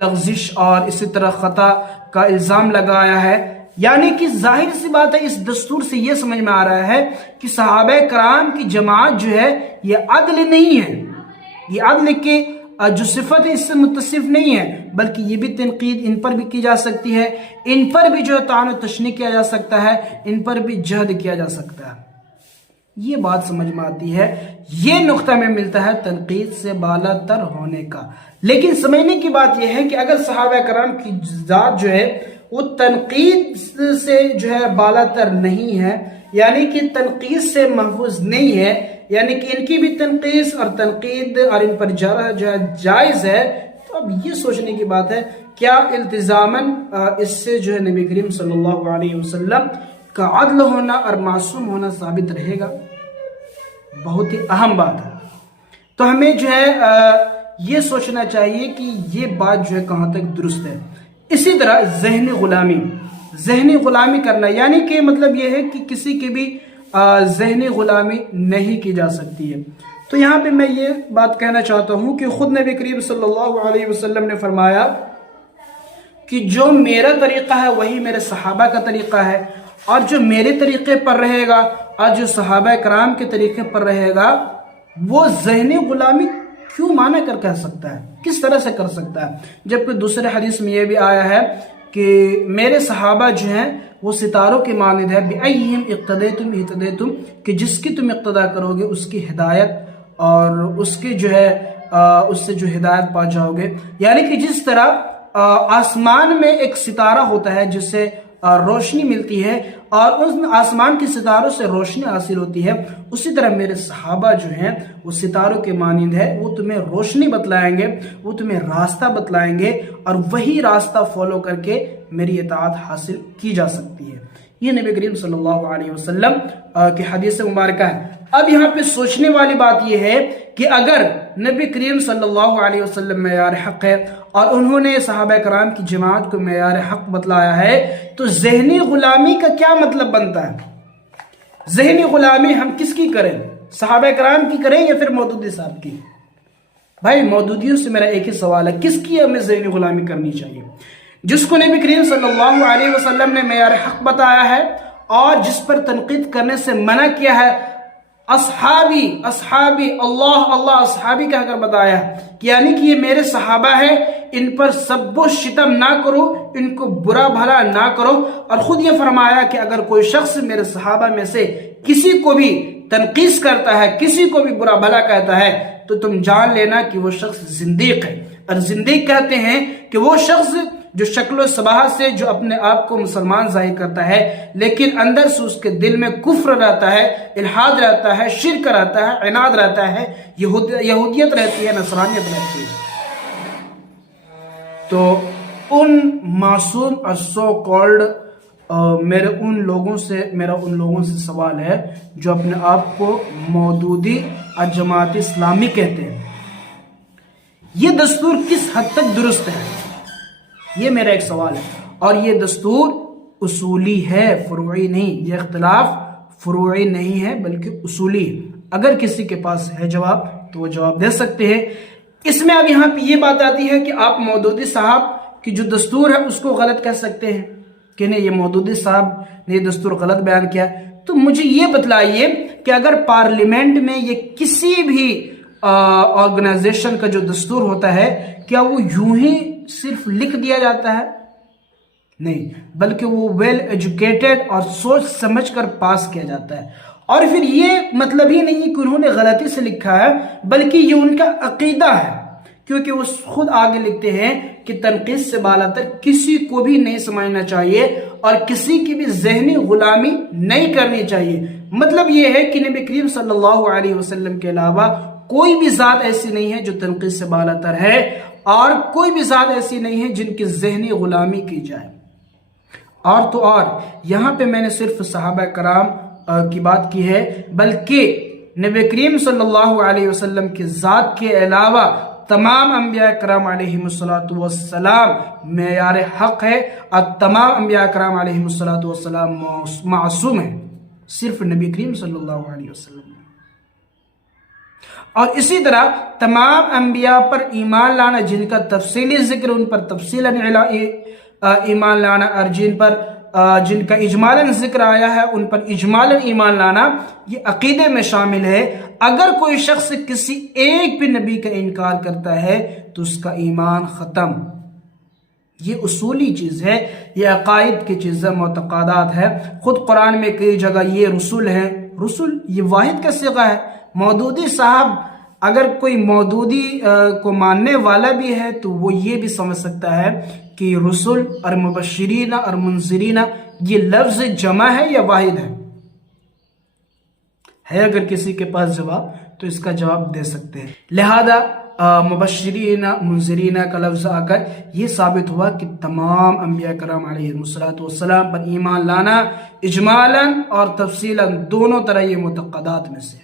لغزش اور اسی طرح خطا کا الزام لگایا ہے. یعنی کہ ظاہر سی بات ہے اس دستور سے یہ سمجھ میں آ رہا ہے کہ صحابہ کرام کی جماعت جو ہے یہ عدل نہیں ہے، یہ عدل کے جو صفت ہے اس سے متصف نہیں ہے، بلکہ یہ بھی تنقید ان پر بھی کی جا سکتی ہے، ان پر بھی جو ہے طعن و تشنیع کیا جا سکتا ہے، ان پر بھی جہد کیا جا سکتا ہے. یہ بات سمجھ میں آتی ہے، یہ نقطہ میں ملتا ہے تنقید سے بالا تر ہونے کا. لیکن سمجھنے کی بات یہ ہے کہ اگر صحابہ کرام کی ذات جو ہے وہ تنقید سے جو ہے بالا تر نہیں ہے، یعنی کہ تنقید سے محفوظ نہیں ہے، یعنی کہ ان کی بھی تنقید اور ان پر جرح جو ہے جائز ہے، تو اب یہ سوچنے کی بات ہے کیا التزاماً اس سے جو ہے نبی کریم صلی اللہ علیہ وسلم کا عدل ہونا اور معصوم ہونا ثابت رہے گا؟ بہت ہی اہم بات ہے. تو ہمیں جو ہے یہ سوچنا چاہیے کہ یہ بات جو ہے کہاں تک درست ہے. اسی طرح ذہنی غلامی کرنا، یعنی کہ مطلب یہ ہے کہ کسی کی بھی ذہنی غلامی نہیں کی جا سکتی ہے. تو یہاں پہ میں یہ بات کہنا چاہتا ہوں کہ خود نبی کریم صلی اللہ علیہ وسلم نے فرمایا کہ جو میرا طریقہ ہے وہی میرے صحابہ کا طریقہ ہے، اور جو میرے طریقے پر رہے گا اور جو صحابہ کرام کے طریقے پر رہے گا وہ ذہنی غلامی کیوں مانا کر کہہ سکتا ہے، کس طرح سے کر سکتا ہے؟ جبکہ دوسرے حدیث میں یہ بھی آیا ہے کہ میرے صحابہ جو ہیں وہ ستاروں کے مانند ہے، بِأَيِّهِمْ اِقْتَدَيْتُمْ اِهْتَدَيْتُمْ، کہ جس کی تم اقتدا کرو گے اس کی ہدایت اور اس کی جو ہے اس سے جو ہدایت پا جاؤ گے. یعنی کہ جس طرح آسمان میں ایک ستارہ ہوتا ہے جس سے روشنی ملتی ہے اور اس آسمان کے ستاروں سے روشنی حاصل ہوتی ہے، اسی طرح میرے صحابہ جو ہیں وہ ستاروں کے مانند ہے، وہ تمہیں روشنی بتلائیں گے، وہ تمہیں راستہ بتلائیں گے، اور وہی راستہ فالو کر کے میری اطاعت حاصل کی جا سکتی ہے. یہ نبی کریم صلی اللہ علیہ وسلم کی حدیث مبارکہ ہے. اب یہاں پہ سوچنے والی بات یہ ہے کہ اگر نبی کریم صلی اللہ علیہ وسلم معیار حق ہے اور انہوں نے صحابہ کرام کی جماعت کو معیار حق بتلایا ہے، تو ذہنی غلامی کا کیا مطلب بنتا ہے؟ ذہنی غلامی ہم کس کی کریں؟ صحابہ کرام کی کریں یا پھر مودودی صاحب کی؟ بھائی مودودیوں سے میرا ایک ہی سوال ہے، کس کی ہمیں ذہنی غلامی کرنی چاہیے؟ جس کو نبی کریم صلی اللہ علیہ وسلم نے معیار حق بتایا ہے اور جس پر تنقید کرنے سے منع کیا ہے، اصحابی اللہ اصحابی کہہ کر بتایا ہے، یعنی کہ یہ میرے صحابہ ہیں، ان پر سب و شتم نہ کرو، ان کو برا بھلا نہ کرو. اور خود یہ فرمایا کہ اگر کوئی شخص میرے صحابہ میں سے کسی کو بھی تنقید کرتا ہے، کسی کو بھی برا بھلا کہتا ہے، تو تم جان لینا کہ وہ شخص زندیق ہے. اور زندیق کہتے ہیں کہ وہ شخص جو شکل و صباحت سے جو اپنے آپ کو مسلمان ظاہر کرتا ہے لیکن اندر سے اس کے دل میں کفر رہتا ہے، الحاد رہتا ہے، شرک رہتا ہے، عناد رہتا ہے، یہودیت رہتی ہے، نصرانیت رہتی ہے. تو ان معصوم اور سو کالڈ میرا ان لوگوں سے سوال ہے جو اپنے آپ کو مودودی اور جماعت اسلامی کہتے ہیں، یہ دستور کس حد تک درست ہے؟ یہ میرا ایک سوال ہے. اور یہ دستور اصولی ہے، فروعی نہیں. یہ اختلاف فروعی نہیں ہے بلکہ اصولی ہے. اگر کسی کے پاس ہے جواب تو وہ جواب دے سکتے ہیں. اس میں اب یہاں پہ یہ بات آتی ہے کہ آپ مودودی صاحب کی جو دستور ہے اس کو غلط کہہ سکتے ہیں کہ نہیں یہ مودودی صاحب نے یہ دستور غلط بیان کیا. تو مجھے یہ بتلائیے کہ اگر پارلیمنٹ میں یہ کسی بھی آرگنائزیشن کا جو دستور ہوتا ہے کیا وہ یوں ہی صرف لکھ دیا جاتا ہے؟ نہیں، بلکہ وہ ویل ایجوکیٹڈ اور سوچ سمجھ کر پاس کیا جاتا ہے. اور پھر یہ مطلب ہی نہیں کہ انہوں نے غلطی سے لکھا ہے، بلکہ یہ ان کا عقیدہ ہے، کیونکہ وہ خود آگے لکھتے ہیں کہ تنقید سے بالاتر کسی کو بھی نہیں سمجھنا چاہیے اور کسی کی بھی ذہنی غلامی نہیں کرنی چاہیے. مطلب یہ ہے کہ نبی کریم صلی اللہ علیہ وسلم کے علاوہ کوئی بھی ذات ایسی نہیں ہے جو تنقید سے بالاتر ہے، اور کوئی بھی ذات ایسی نہیں ہے جن کی ذہنی غلامی کی جائے. اور تو اور یہاں پہ میں نے صرف صحابہ کرام کی بات کی ہے، بلکہ نبی کریم صلی اللہ علیہ وسلم کی ذات کے علاوہ تمام انبیاء کرام علیہم السلام معیار حق ہے، اور تمام انبیاء کرام علیہم السلام معصوم ہیں، صرف نبی کریم صلی اللہ علیہ وسلم. اور اسی طرح تمام انبیاء پر ایمان لانا جن کا تفصیلی ذکر ان پر تفصیلاً ایمان لانا، اور جن کا اجمالاً ذکر آیا ہے ان پر اجمالاً ایمان لانا، یہ عقیدے میں شامل ہے۔ اگر کوئی شخص کسی ایک بھی نبی کا انکار کرتا ہے تو اس کا ایمان ختم۔ یہ اصولی چیز ہے، یہ عقائد کی چیز ہے، معتقدات ہے۔ خود قرآن میں کئی جگہ یہ رسول ہیں، رسول یہ واحد کا صیغہ ہے۔ مودودی صاحب اگر کوئی مودودی کو ماننے والا بھی ہے تو وہ یہ بھی سمجھ سکتا ہے کہ رسول اور مبشرین اور منذرین یہ لفظ جمع ہے یا واحد ہے اگر کسی کے پاس جواب تو اس کا جواب دے سکتے ہیں۔ لہذا مبشرین منذرین کا لفظ آ کر یہ ثابت ہوا کہ تمام انبیاء کرام علیہ السلام پر ایمان لانا اجمالاً اور تفصیلاً دونوں طرح یہ معتقدات میں سے